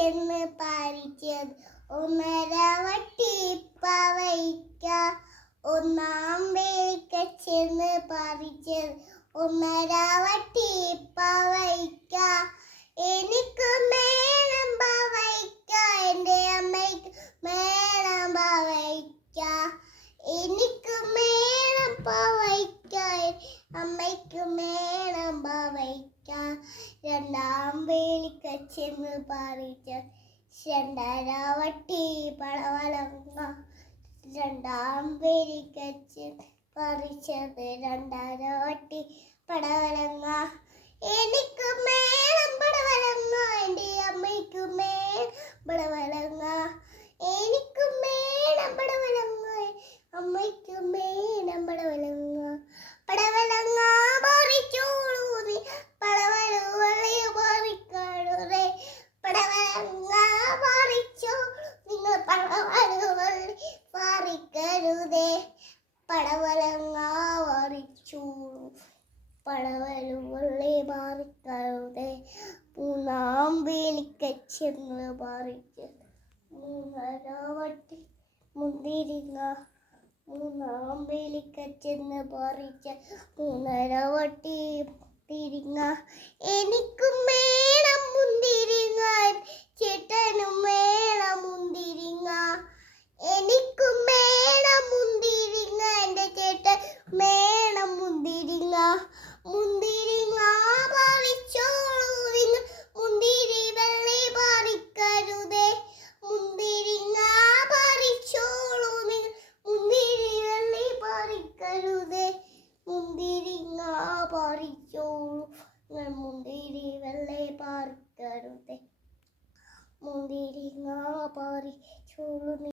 ചെന്ന് പറിച്ചത് ഒന്നര വട്ടി പവയ്ക്ക. ഒന്നാം വേലിക്ക ചെന്ന് പറിച്ചത് ഒന്നര വട്ടി പവയ്ക്ക. എനിക്ക് മേളം പവയ്ക്ക, എൻ്റെ അമ്മയ്ക്ക് മേളം പവയ്ക്ക. എനിക്ക് മേളം പവയ്ക്ക, അമ്മയ്ക്ക് മേളം പവയ്ക്ക. രണ്ടാം വേലിക്ക ചെന്ന് പറിച്ചത് രണ്ടര വട്ടി പടവലങ്ങ. രണ്ടാം വേലിക്ക ചെന്ന് പറിച്ചത് രണ്ടര വട്ടി പടവലങ്ങ. എനിക്ക് മേളം പടവലങ്ങ, എൻ്റെ അമ്മയ്ക്ക് മേളം പടവലങ്ങ. എനിക്ക് മേളം പടവലങ്ങ, അമ്മയ്ക്ക് മേളം പടവലങ്ങ. പടവലങ്ങ പറിച്ചോളൂ നീ, പടവലവള്ളി പറിക്കരുതേ. പടവലങ്ങ പറിച്ചോ നിങ്ങൾ, പടവലവള്ളി പറിക്കരുതേ. പടവലങ്ങ പറിച്ചോളൂ, പടവലവള്ളി പറിക്കരുതേ. മൂന്നാം വേലിക്ക ചെന്ന് പറിച്ചത് മൂന്നര വട്ടി മുന്തിരിങ്ങ. മൂന്നാം വേലിക്ക ചെന്ന് പറിച്ച മൂന്നര വട്ടി മുന്തിരിങ്ങ. എനിക്കും വേണം മുന്തിരിങ്ങ, ചേട്ടനും വേണം മുന്തിരിങ്ങ. എനിക്കും വേണം മുന്തിരിങ്ങ, എൻ്റെ ചേട്ടൻ വേണം മുന്തിരിങ്ങ. മുന്തിരിങ്ങ പറിച്ചോളൂ നിങ്ങൾ, മുന്തിരി വള്ളി പറിക്കരുതേ. മുന്തിരിങ്ങ പറിച്ചോളൂ നിങ്ങൾ, മുന്തിരി വള്ളി പറിക്കരുതേ. മുന്തിരിങ്ങ പറിച്ചോളൂ നിങ്ങൾ, മുന്തിരി വള്ളി പറിക്കരുതേ. മുന്തിരിങ്ങ പറിച്ചോളൂ.